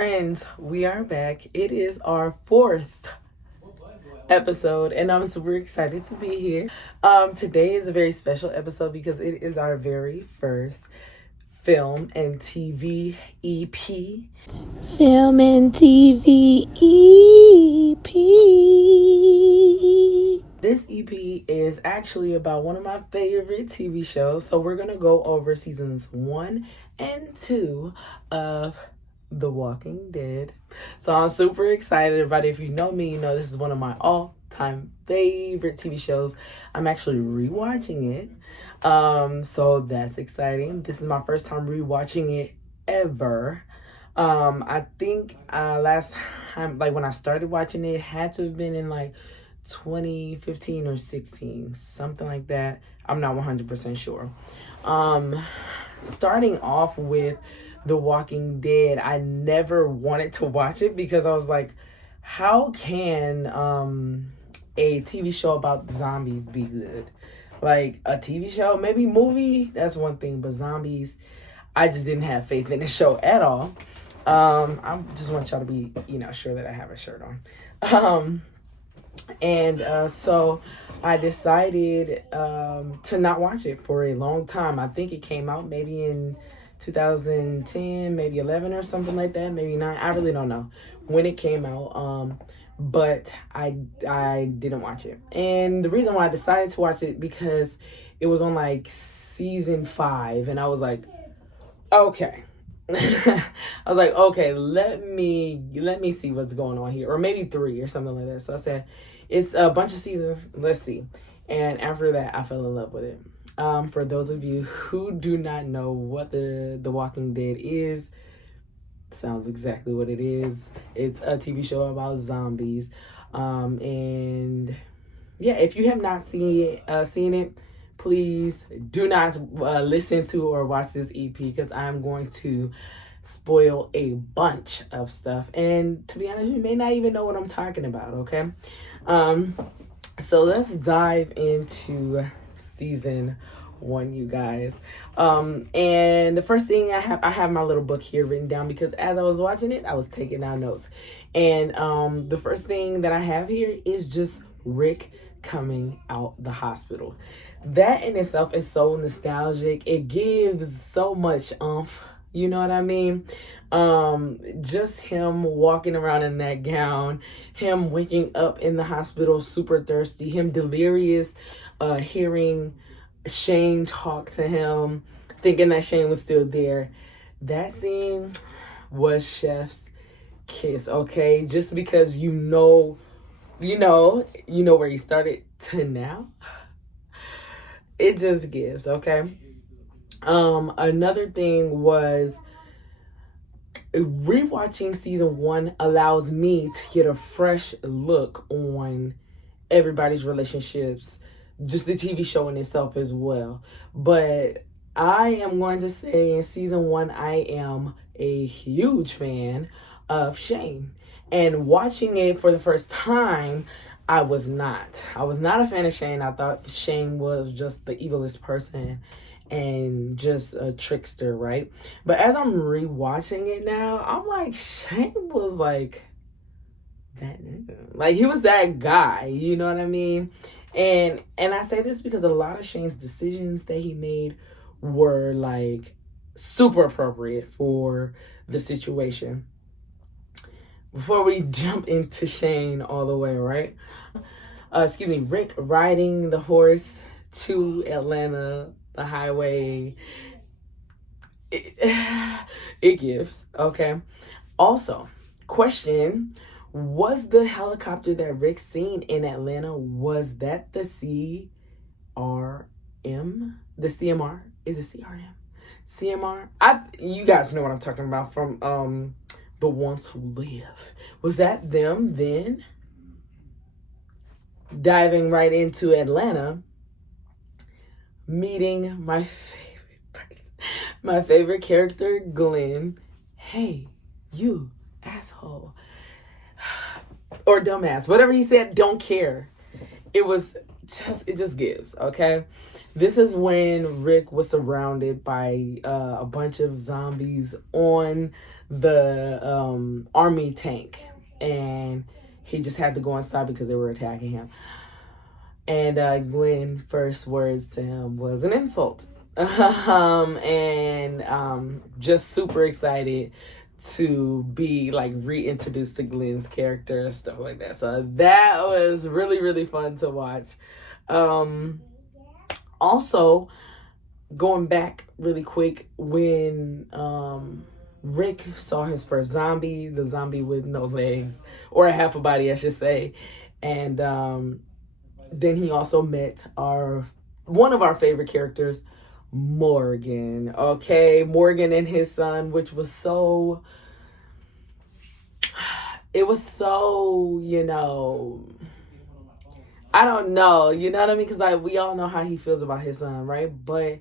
friends, we are back. It is our fourth episode, and I'm super excited to be here. Today is a very special episode because it is our very first film and TV EP. Film and TV EP. This EP is actually about one of my favorite TV shows. So we're going to go over seasons 1 and 2 of The Walking Dead. So I'm super excited about it. If you know me, you know this is one of my all-time favorite TV shows. I'm actually rewatching it. So that's exciting. This is my first time rewatching it ever. I think last time, like when I started watching it, had to have been in like 2015 or 16, something like that. I'm not 100% sure. Starting off with The Walking Dead, I never wanted to watch it because I was like, how can a TV show about zombies be good? Like a TV show, maybe movie, that's one thing, but zombies, I just didn't have faith in the show at all. I just want y'all to be, sure that I have a shirt on. So I decided to not watch it for a long time. I think it came out maybe in 2010, maybe 11 or something like that, maybe 9. I really don't know when it came out. But I didn't watch it. And the reason why I decided to watch it because it was on like season 5, and I was like, okay. Let me see what's going on here, or maybe 3 or something like that. So I said, it's a bunch of seasons. Let's see. And after that, I fell in love with it. For those of you who do not know what the Walking Dead is, sounds exactly what it is. It's a TV show about zombies. And yeah, if you have not seen it, please do not listen to or watch this EP because I'm going to spoil a bunch of stuff. And to be honest, you may not even know what I'm talking about, okay? So let's dive into season 1, you guys. And the first thing I have my little book here written down because as I was watching it, I was taking down notes. And the first thing that I have here is just Rick coming out the hospital. That in itself is so nostalgic. It gives so much oomph. You know what I mean? Just him walking around in that gown, him waking up in the hospital super thirsty, him delirious, hearing Shane talk to him, thinking that Shane was still there. That scene was chef's kiss, okay? Just because you know where he started to now. It just gives, okay? Another thing was rewatching season 1 allows me to get a fresh look on everybody's relationships, just the TV show in itself as well. But I am going to say in season 1, I am a huge fan of Shane. And watching it for the first time, I was not a fan of Shane. I thought Shane was just the evilest person and just a trickster, right? But as I'm rewatching it now, I'm like, Shane was like that. Like he was that guy, you know what I mean? And I say this because a lot of Shane's decisions that he made were like super appropriate for the situation. Before we jump into Shane all the way, right? Rick riding the horse to Atlanta, the highway. It gives, okay? Also, question, was the helicopter that Rick seen in Atlanta, was that the CRM? The CMR? Is it CRM? CMR? You guys know what I'm talking about from The Ones Who Live. Was that them then? Diving right into Atlanta, meeting my favorite person, my favorite character, Glenn. Hey, you asshole. Or dumbass. Whatever he said, don't care. It was it just gives, okay? This is when Rick was surrounded by a bunch of zombies on the army tank, and he just had to go inside because they were attacking him. And Gwen's first words to him was an insult. Just super excited to be like reintroduced to Glenn's character and stuff like that. So that was really, really fun to watch. Also, going back really quick, when Rick saw his first zombie, the zombie with no legs, or a half a body, I should say, and then he also met one of our favorite characters, Morgan. Okay, Morgan and his son, which was so, it was so, I don't know, you know what I mean? Because we all know how he feels about his son, right? But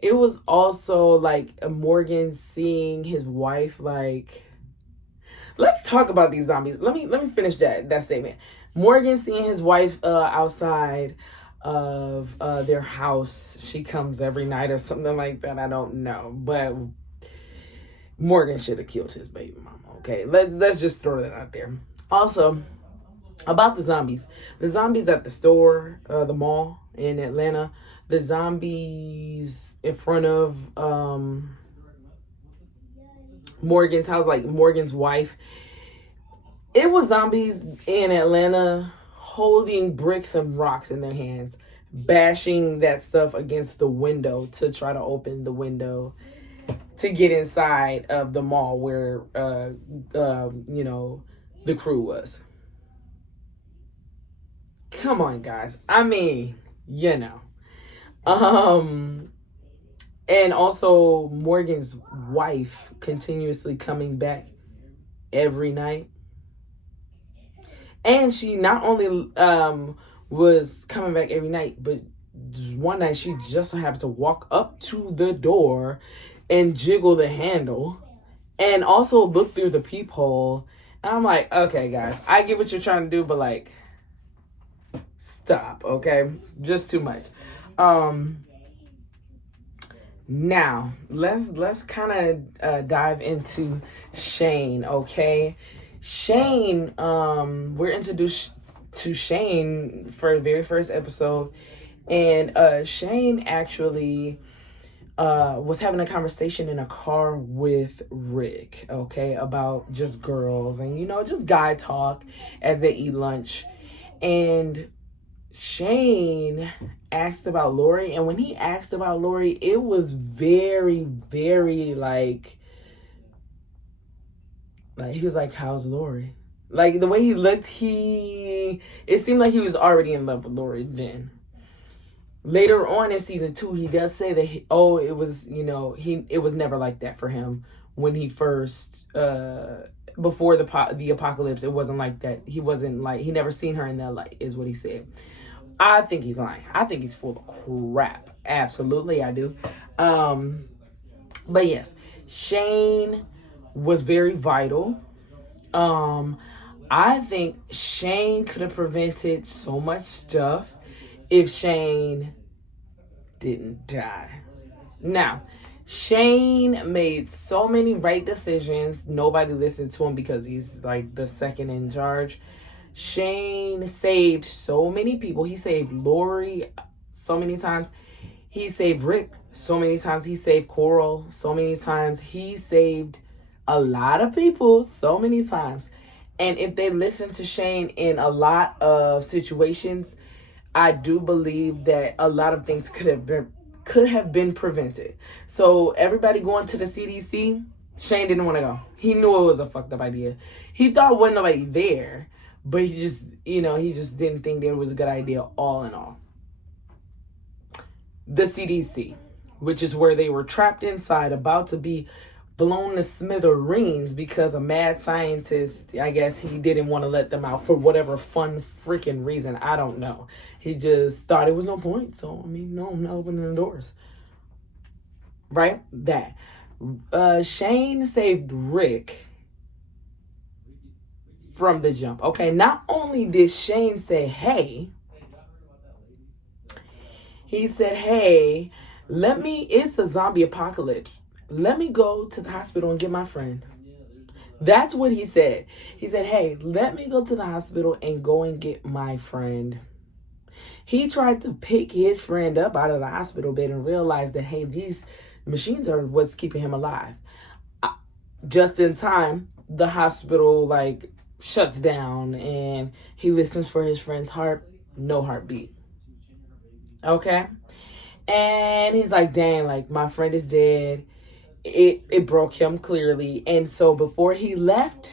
it was also like Morgan seeing his wife, like, let's talk about these zombies. Let me finish that statement. Morgan seeing his wife outside of their house. She comes every night or something like that. I don't know, but Morgan should have killed his baby mama. Okay, let's just throw that out there. Also, about the zombies at the store, the mall in Atlanta, the zombies in front of Morgan's house, like Morgan's wife. It was zombies in Atlanta holding bricks and rocks in their hands, bashing that stuff against the window to try to open the window to get inside of the mall where, the crew was. Come on, guys. I mean, And also Morgan's wife continuously coming back every night. And she not only was coming back every night, but one night she just so happened to walk up to the door and jiggle the handle and also look through the peephole. And I'm like, okay, guys, I get what you're trying to do, but like, stop, okay? Just too much. Now, let's kind of dive into Shane, okay? Shane, we're introduced to Shane for the very first episode, and Shane actually was having a conversation in a car with Rick, okay, about just girls and just guy talk as they eat lunch. And Shane asked about Lori, and when he asked about Lori, it was very, very like he was like, how's Lori? Like the way he looked, it seemed like he was already in love with Lori then. Later on in season 2, he does say that it was, it was never like that for him when he first before the apocalypse. It wasn't like that. He never seen her in that light, is what he said. I think he's lying. I think he's full of crap. Absolutely, I do. But yes, Shane was very vital. I think Shane could have prevented so much stuff if Shane didn't die. Now, Shane made so many right decisions. Nobody listened to him because he's like the second in charge. Shane saved so many people. He saved Lori so many times. He saved Rick so many times. He saved Coral so many times. He saved a lot of people so many times. And if they listened to Shane in a lot of situations, I do believe that a lot of things could have been prevented. So everybody going to the CDC, Shane didn't want to go. He knew it was a fucked up idea. He thought wasn't nobody there, but he just didn't think that it was a good idea all in all. The CDC, which is where they were trapped inside, about to be blown to smithereens because a mad scientist, I guess he didn't want to let them out for whatever fun freaking reason. I don't know. He just thought it was no point. So, no, I'm not opening the doors. Right? That. Shane saved Rick from the jump. Okay, not only did Shane say, hey, He said, hey, it's a zombie apocalypse. Let me go to the hospital and get my friend. That's what he said. He said, hey, let me go to the hospital and go and get my friend. He tried to pick his friend up out of the hospital bed and realized that, hey, these machines are what's keeping him alive. Just in time, the hospital shuts down and he listens for his friend's heart. No heartbeat. Okay? And he's like, dang, my friend is dead. It broke him clearly. And so before he left,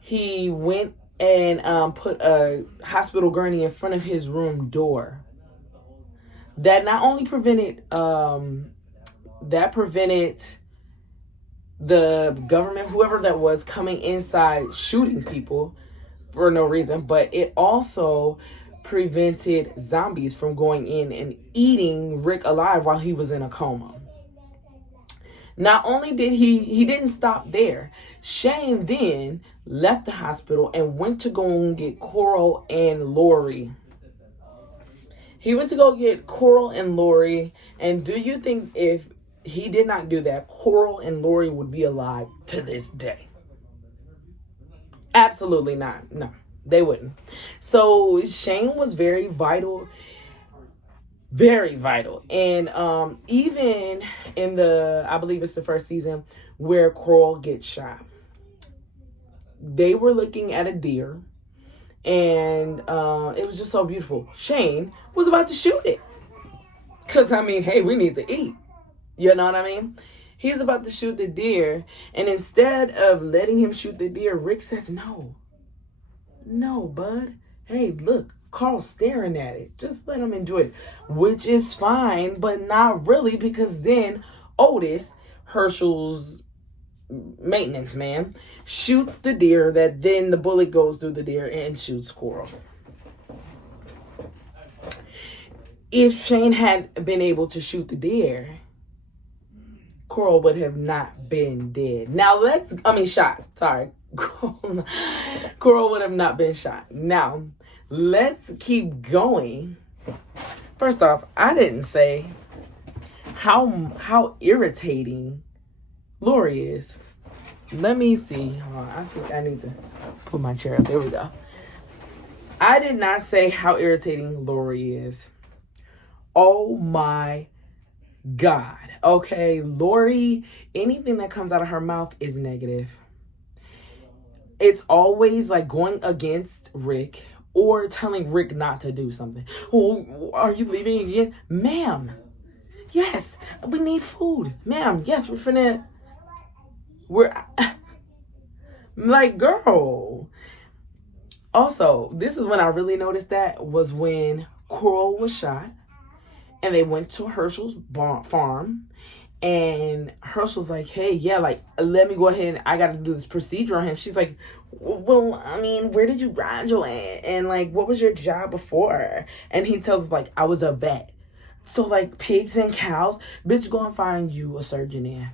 he went and put a hospital gurney in front of his room door. That not only prevented the government, whoever that was, coming inside shooting people for no reason, but it also prevented zombies from going in and eating Rick alive while he was in a coma. Not only did he didn't stop there. Shane then left the hospital and went to go and get Coral and Lori. He went to go get Coral and Lori. And do you think if he did not do that, Coral and Lori would be alive to this day? Absolutely not. No, they wouldn't. So Shane was very vital. Very vital. And even in I believe it's the first season where Coral gets shot, they were looking at a deer and it was just so beautiful. Shane was about to shoot it. Because, hey, we need to eat. You know what I mean? He's about to shoot the deer. And instead of letting him shoot the deer, Rick says, no. No, bud. Hey, look. Carl's staring at it. Just let him enjoy it. Which is fine, but not really, because then Otis, Herschel's maintenance man, shoots the deer, that then the bullet goes through the deer and shoots Coral. If Shane had been able to shoot the deer, Coral would have not been dead. Now shot. Sorry. Coral would have not been shot. Now, let's keep going. First off, I didn't say how irritating Lori is. Let me see. I think I need to put my chair up. There we go. I did not say how irritating Lori is. Oh my God. Okay, Lori, anything that comes out of her mouth is negative. It's always going against Rick or telling Rick not to do something. Oh, are you leaving again? Ma'am, yes, we need food. Ma'am, yes, we're girl. Also, this is when I really noticed that, was when Coral was shot and they went to Herschel's farm. And Herschel's like, hey, yeah, let me go ahead and I got to do this procedure on him. She's like, well, where did you graduate? And what was your job before? And he tells us, I was a vet. So, pigs and cows, bitch, go and find you a surgeon then.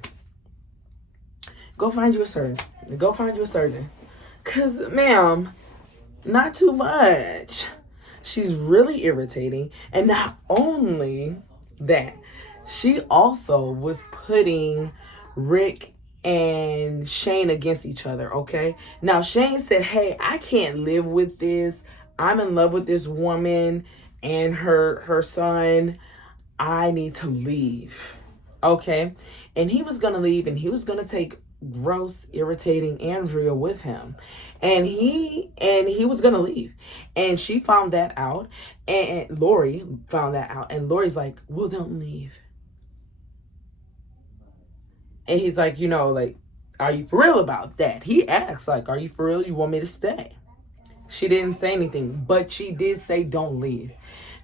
Go find you a surgeon. Because, ma'am, not too much. She's really irritating. And not only that, she also was putting Rick and Shane against each other, okay? Now, Shane said, hey, I can't live with this. I'm in love with this woman and her son. I need to leave, okay? And he was going to leave, and he was going to take gross, irritating Andrea with him. And he was going to leave. And she found that out, and Lori found that out. And Lori's like, well, don't leave. And he's like, are you for real about that? He asked, are you for real? You want me to stay? She didn't say anything, but she did say, don't leave.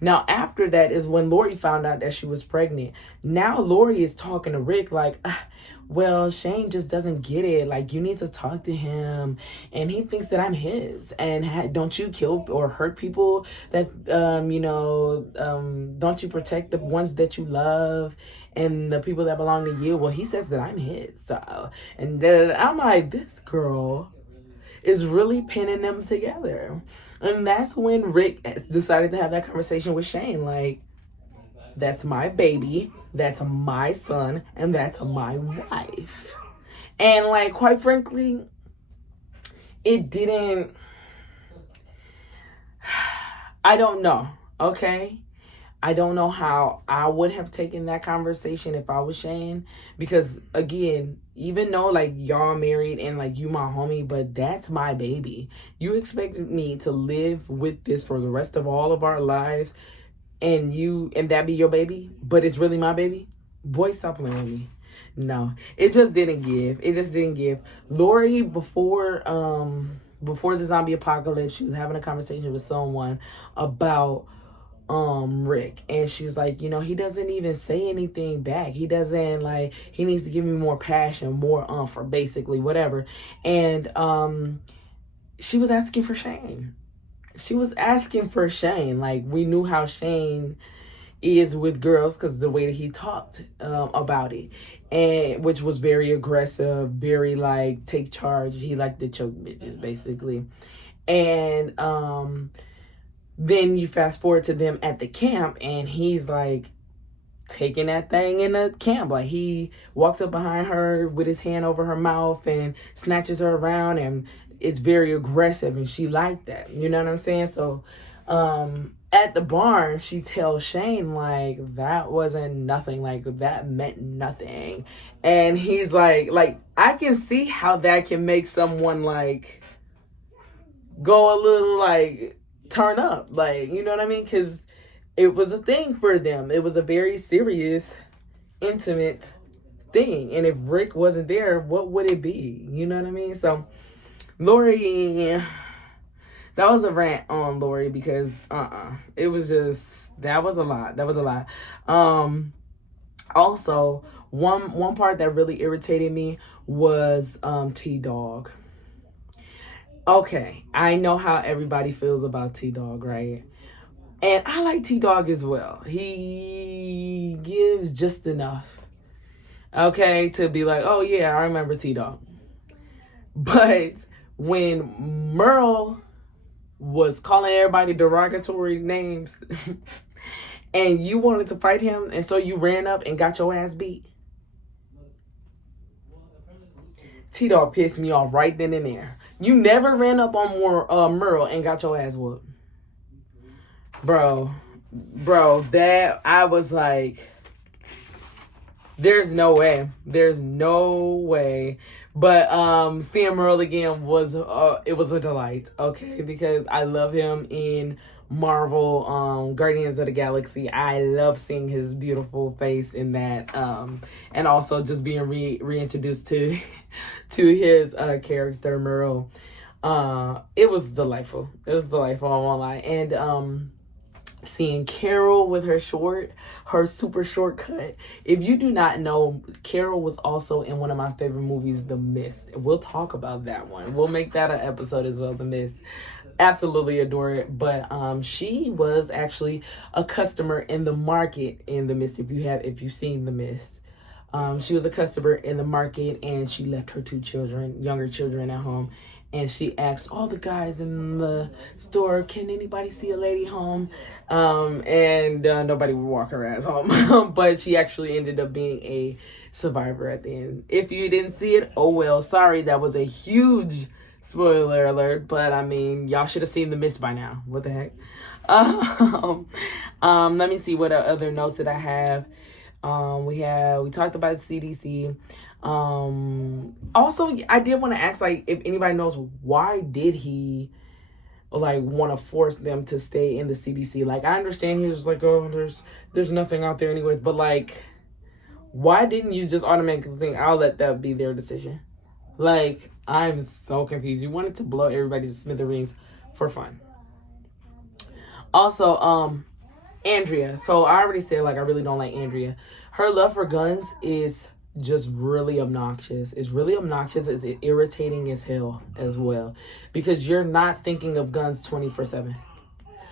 Now, after that is when Lori found out that she was pregnant. Now, Lori is talking to Rick well, Shane just doesn't get it. You need to talk to him. And he thinks that I'm his. And don't you kill or hurt people that, don't you protect the ones that you love and the people that belong to you? Well, he says that I'm his. So, and then I'm like, this girl is really pinning them together. And that's when Rick decided to have that conversation with Shane. That's my baby. That's my son. And that's my wife. And like, quite frankly, it didn't, I don't know. Okay. I don't know how I would have taken that conversation if I was Shane. Because again, even though like y'all married and like you my homie, but that's my baby. You expected me to live with this for the rest of all of our lives and that be your baby, but it's really my baby? Boy, stop playing with me. No. It just didn't give. It just didn't give. Lori, before the zombie apocalypse, she was having a conversation with someone about Rick, and she's like, he doesn't even say anything back. He doesn't, like, he needs to give me more passion, more or basically whatever. And she was asking for Shane. Like, we knew how Shane is with girls because the way that he talked about it, and which was very aggressive, very like take charge. He liked to choke bitches basically. And then you fast forward to them at the camp, and he's like taking that thing in the camp. Like, he walks up behind her with his hand over her mouth and snatches her around, and it's very aggressive, and she liked that. You know what I'm saying? So at the barn, she tells Shane, like, that wasn't nothing. Like, that meant nothing. And he's like, I can see how that can make someone, like, go a little, like, turn up, like, you know what I mean? Because it was a thing for them. It was a very serious, intimate thing. And if Rick wasn't there, what would it be? You know what I mean? So, Lori, that was a rant on Lori because, it was just, that was a lot. Also, one part that really irritated me was, T-Dog. Okay, I know how everybody feels about T-Dog, right? And I like T-Dog as well. He gives just enough, okay, to be like, oh yeah, I remember T-Dog. But when Merle was calling everybody derogatory names and you wanted to fight him, and so you ran up and got your ass beat, T-Dog pissed me off right then and there. You never ran up on Merle and got your ass whooped. Bro, that, I was like, there's no way. But seeing Merle again was, it was a delight, okay? Because I love him in Marvel, Guardians of the Galaxy. I love seeing his beautiful face in that, and also just being reintroduced to his character Merle. It was delightful. I won't lie. And seeing Carol with her super short cut. If you do not know, Carol was also in one of my favorite movies, The Mist. We'll talk about that one. We'll make that an episode as well, The Mist. Absolutely adore it. But she was actually a customer in the market in The Mist. If you've seen The Mist, she was a customer in the market, and she left her two younger children at home. And she asked all the guys in the store, can anybody see a lady home? And nobody would walk her ass home. But she actually ended up being a survivor at the end. If you didn't see it, oh well, sorry. That was a huge spoiler alert. But I mean, y'all should have seen The Mist by now. What the heck? Let me see what other notes that I have. We talked about the CDC. Also, I did want to ask, like, if anybody knows, why did he, like, want to force them to stay in the CDC? Like, I understand he was like, oh, there's nothing out there anyways, but, like, why didn't you just automatically think, I'll let that be their decision? Like, I'm so confused. You wanted to blow everybody to smithereens for fun. Also, Andrea. So I already said, like, I really don't like Andrea. Her love for guns is just really obnoxious. It's really obnoxious. It's irritating as hell as well. Because you're not thinking of guns 24/7.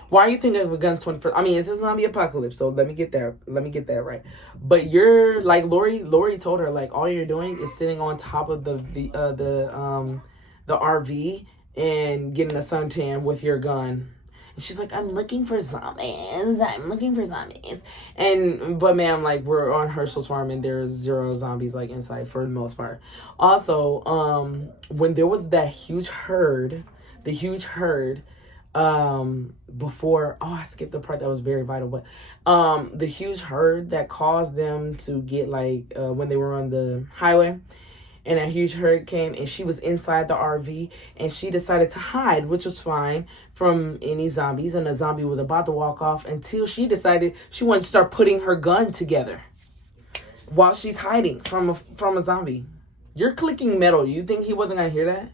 Why are you thinking of guns 24? I mean, it's a zombie apocalypse, so let me get that right. But you're like, Lori told her, like, all you're doing is sitting on top of the RV and getting a suntan with your gun. And she's like, I'm looking for zombies. But man, like, we're on Herschel's farm and there's 0 zombies, like, inside for the most part. Also, when there was that huge herd, before, I skipped the part that was very vital, but the huge herd that caused them to get, like, when they were on the highway, and a huge herd came, and she was inside the RV, and she decided to hide, which was fine, from any zombies, and the zombie was about to walk off until she decided she wanted to start putting her gun together while she's hiding from a zombie. You're clicking metal. You think he wasn't going to hear that?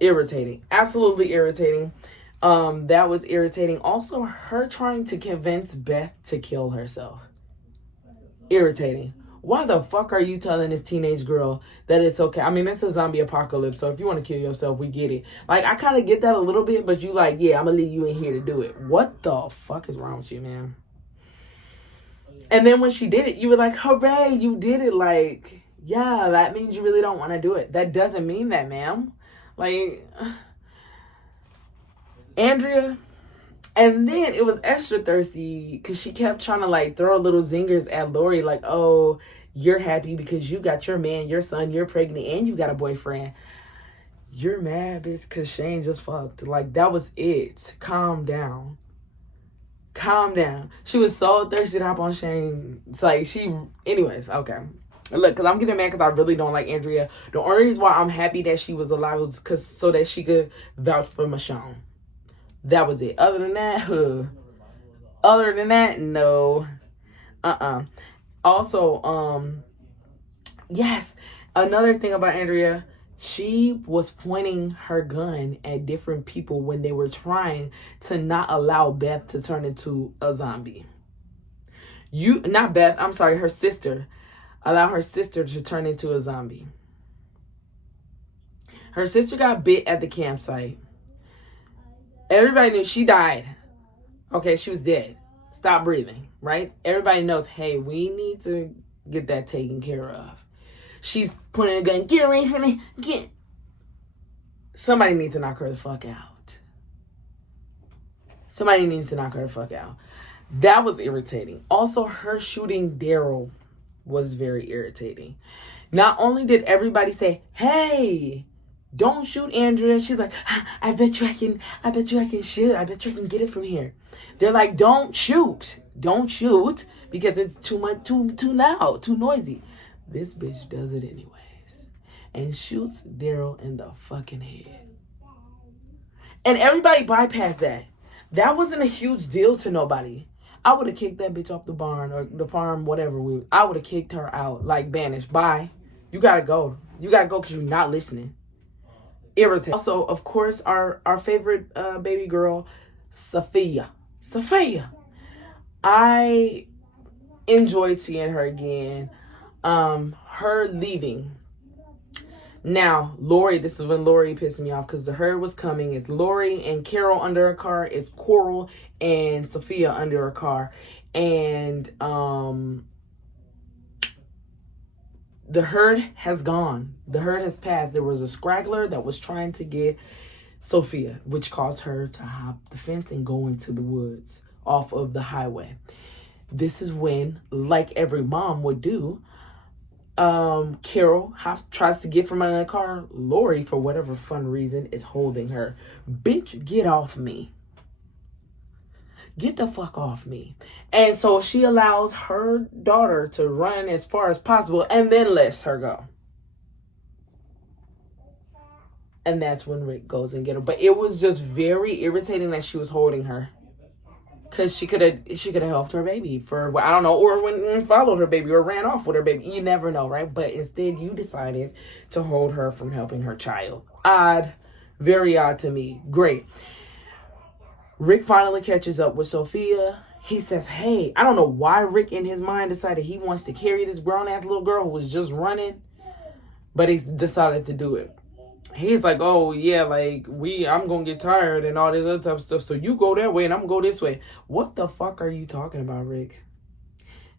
Irritating. Absolutely irritating. That was irritating. Also, her trying to convince Beth to kill herself. Irritating. Why the fuck are you telling this teenage girl that it's okay? I mean, it's a zombie apocalypse, so if you want to kill yourself, we get it. Like, I kind of get that a little bit, but you like, yeah, I'm going to leave you in here to do it. What the fuck is wrong with you, man? And then when she did it, you were like, hooray, you did it. Like, yeah, that means you really don't want to do it. That doesn't mean that, ma'am. Like, Andrea... And then it was extra thirsty because she kept trying to, like, throw little zingers at Lori. Like, oh, you're happy because you got your man, your son, you're pregnant, and you got a boyfriend. You're mad, bitch, because Shane just fucked. Like, that was it. Calm down. Calm down. She was so thirsty to hop on Shane. It's like anyways, okay. Look, because I'm getting mad because I really don't like Andrea. The only reason why I'm happy that she was alive was so that she could vouch for Michonne. That was it. Other than that, no. Also, yes, another thing about Andrea, she was pointing her gun at different people when they were trying to not allow Beth to turn into a zombie. Not Beth, I'm sorry, her sister. Allow her sister to turn into a zombie. Her sister got bit at the campsite. Everybody knew she died. Okay, she was dead. Stop breathing, right? Everybody knows, hey, we need to get that taken care of. She's pointing a gun, get away from me, get. Somebody needs to knock her the fuck out. That was irritating. Also, her shooting Daryl was very irritating. Not only did everybody say, hey, don't shoot Andrea. She's like, I bet you I can shoot. I bet you I can get it from here. They're like, don't shoot because it's too much, too loud, too noisy. This bitch does it anyways and shoots Daryl in the fucking head. And everybody bypassed that. That wasn't a huge deal to nobody. I would have kicked that bitch off the barn or the farm, whatever. I would have kicked her out, like banished. Bye. You gotta go. Because you're not listening. Irritating. Also, of course, our favorite baby girl, Sophia. I enjoyed seeing her again. Her leaving. Now, Lori, this is when Lori pissed me off because the herd was coming. It's Lori and Carol under a car. It's Coral and Sophia under a car. And the herd has gone. The herd has passed. There was a scraggler that was trying to get Sophia, which caused her to hop the fence and go into the woods off of the highway. This is when, like every mom would do, Carol tries to get from under the car. Lori, for whatever fun reason, is holding her. Bitch, get off me. Get the fuck off me. And so she allows her daughter to run as far as possible and then lets her go. And that's when Rick goes and get her. But it was just very irritating that she was holding her. Because she could have helped her baby for, I don't know, or went and followed her baby or ran off with her baby. You never know, right? But instead, you decided to hold her from helping her child. Odd. Very odd to me. Great. Rick finally catches up with Sophia. He says, hey, I don't know why Rick in his mind decided he wants to carry this grown-ass little girl who was just running. But he decided to do it. He's like, oh, yeah, like, I'm going to get tired and all this other type of stuff. So you go that way and I'm going to go this way. What the fuck are you talking about, Rick?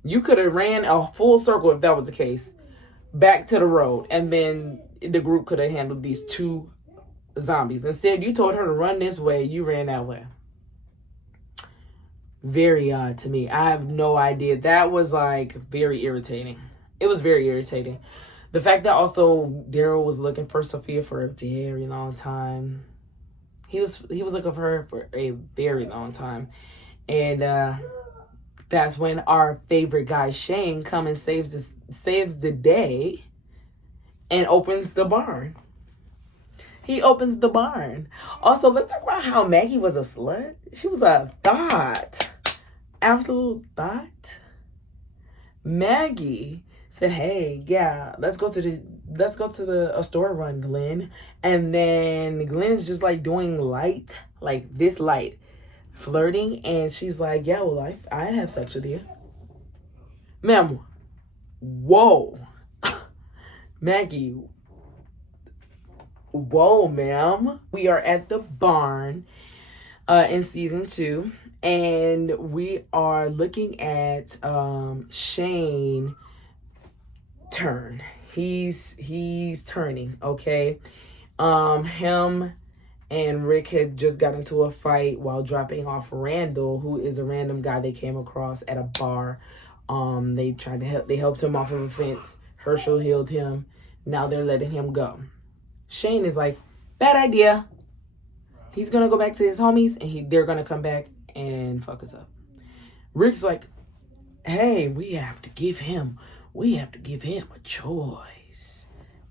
You could have ran a full circle if that was the case. Back to the road. And then the group could have handled these two zombies. Instead, you told her to run this way. You ran that way. Very odd to me. I have no idea. That was like very irritating. It was very irritating. The fact that also Daryl was looking for Sophia for a very long time. He was looking for her for a very long time. And that's when our favorite guy, Shane, comes and saves the day and opens the barn. He opens the barn. Also, let's talk about how Maggie was a slut. She was a thought. Absolute thought. Maggie said, "Hey, yeah, let's go to the store run, Glenn." And then Glenn's just like doing light, like this light, flirting, and she's like, "Yeah, well, I'd have sex with you, ma'am." Whoa, Maggie. Whoa, ma'am. We are at the barn in season 2, and we are looking at Shane turn. He's turning, okay? Him and Rick had just got into a fight while dropping off Randall, who is a random guy they came across at a bar. They helped him off of a fence. Herschel healed him. Now they're letting him go. Shane is like, bad idea. He's gonna go back to his homies, and they're gonna come back and fuck us up. Rick's like, hey, we have to give him a choice.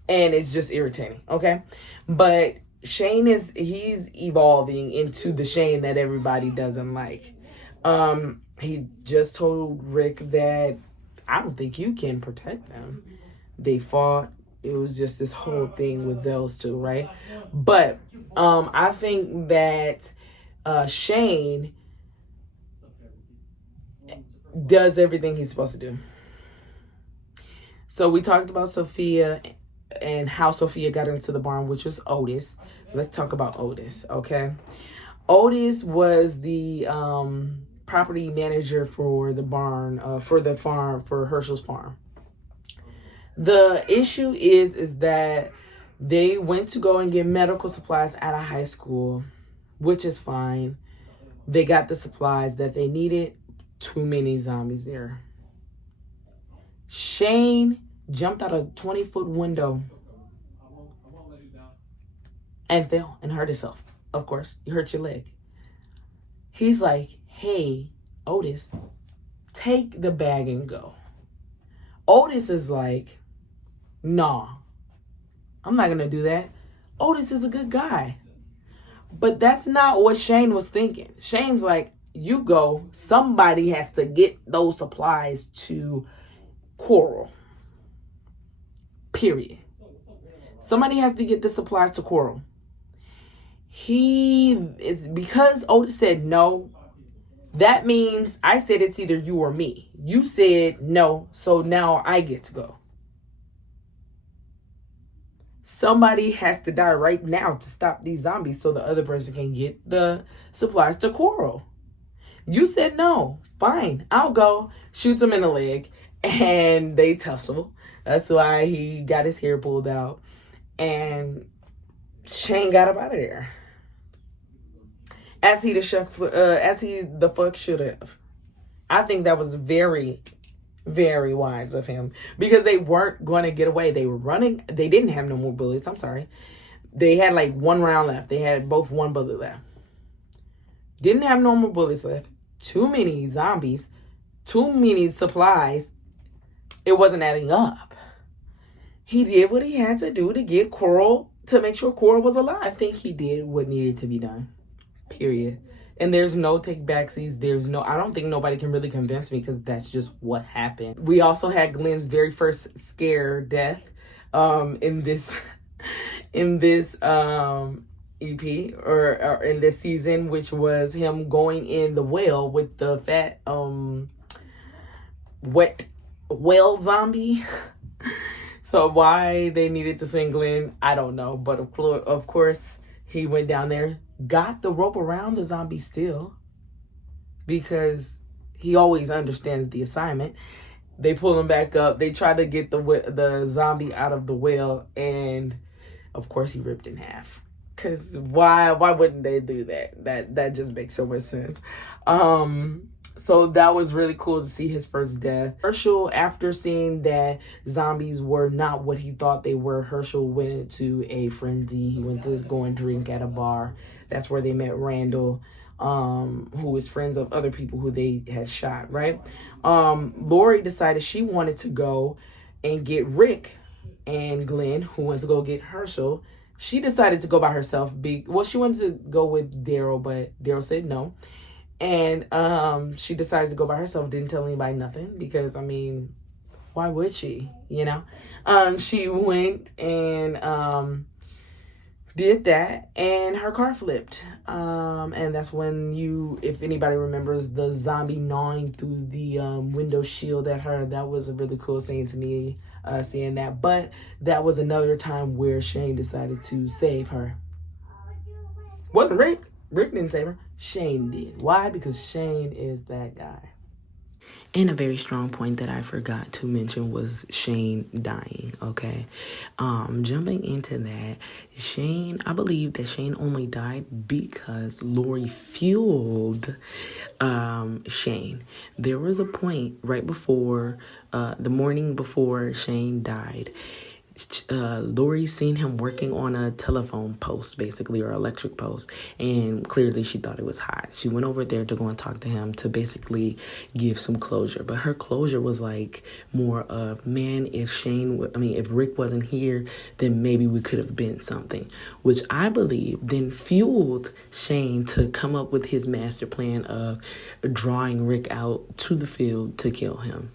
And it's just irritating, okay? But Shane he's evolving into the Shane that everybody doesn't like. He just told Rick that I don't think you can protect them. They fought. It was just this whole thing with those two, right? But I think that Shane does everything he's supposed to do. So we talked about Sophia and how Sophia got into the barn, which was Otis. Let's talk about Otis, okay? Otis was the property manager for the barn, for the farm, for Herschel's farm. The issue is that they went to go and get medical supplies at a high school, which is fine. They got the supplies that they needed. Too many zombies there. Shane jumped out a 20-foot window and fell and hurt himself. Of course, you hurt your leg. He's like, hey, Otis, take the bag and go. Otis is like, nah, I'm not going to do that. Otis is a good guy. But that's not what Shane was thinking. Shane's like, you go. Somebody has to get those supplies to Coral. Period. Somebody has to get the supplies to Coral. Because Otis said no, that means I said it's either you or me. You said no, so now I get to go. Somebody has to die right now to stop these zombies so the other person can get the supplies to Coral. You said no. Fine, I'll go. Shoots him in the leg, and they tussle. That's why he got his hair pulled out. And Shane got up out of there. As he the fuck should have. I think that was very, very wise of him. Because they weren't going to get away. They were running. They didn't have no more bullets. I'm sorry. They had like one round left. They had both one bullet left. Didn't have no more bullets left. Too many zombies. Too many supplies. It wasn't adding up. He did what he had to do to get Coral, to make sure Coral was alive. I think he did what needed to be done. Period. And there's no take backsies. I don't think nobody can really convince me because that's just what happened. We also had Glenn's very first scare death in this EP or in this season, which was him going in the well with the fat wet whale zombie. So why they needed to send Glenn, I don't know. But of course, he went down there, got the rope around the zombie still, because he always understands the assignment. They pull him back up. They try to get the zombie out of the well, and of course, he ripped in half. Cause why wouldn't they do that? That just makes so much sense. So that was really cool to see his first death. Herschel, after seeing that zombies were not what he thought they were, Herschel went into a frenzy. He went to go and drink at a bar. That's where they met Randall, who was friends of other people who they had shot, right? Lori decided she wanted to go and get Rick, and Glenn, who went to go get Herschel. She decided to go by herself. She wanted to go with Daryl, but Daryl said no. And she decided to go by herself, didn't tell anybody nothing, because, I mean, why would she, you know? She went and did that, and her car flipped. And that's when if anybody remembers the zombie gnawing through the window shield at her, that was a really cool scene to me, seeing that. But that was another time where Shane decided to save her. Wasn't Rick. Rick didn't save her. Shane did. Why? Because Shane is that guy. And a very strong point that I forgot to mention was Shane dying, okay? Jumping into that, I believe that Shane only died because Lori fueled Shane. There was a point right before, the morning before Shane died, Lori seen him working on a telephone post, basically, or electric post, and clearly she thought it was hot. She went over there to go and talk to him to basically give some closure, but her closure was like more of, man, if Rick wasn't here, then maybe we could have been something, which I believe then fueled Shane to come up with his master plan of drawing Rick out to the field to kill him.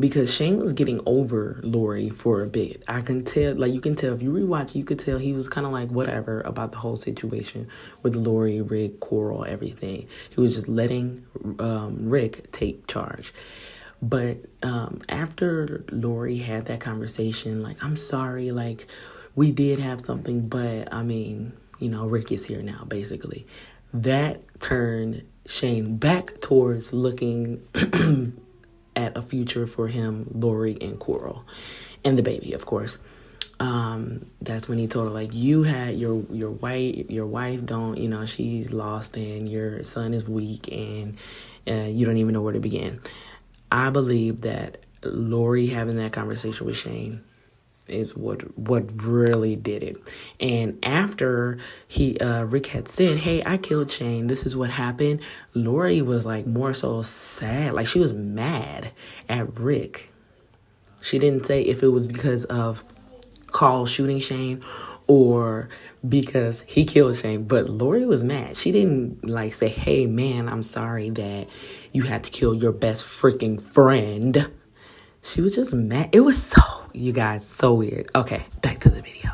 Because Shane was getting over Lori for a bit. I can tell, like, you can tell if you rewatch, you could tell he was kind of like whatever about the whole situation with Lori, Rick, Coral, everything. He was just letting Rick take charge. But after Lori had that conversation, like, I'm sorry, like, we did have something, but I mean, Rick is here now, basically. That turned Shane back towards looking at a future for him, Lori, and Coral, and the baby, of course. That's when he told her, like, you had your wife don't, she's lost, and your son is weak, and you don't even know where to begin. I believe that Lori having that conversation with Shane is what really did it. And after Rick had said, hey, I killed Shane, this is what happened, Lori was like more so sad, like she was mad at Rick. She didn't say if it was because of Carl shooting Shane or because he killed Shane, but Lori was mad. She didn't like say, hey man, I'm sorry that you had to kill your best freaking friend. She was just mad. It was you guys, so weird. Okay, back to the video.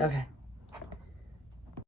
Okay.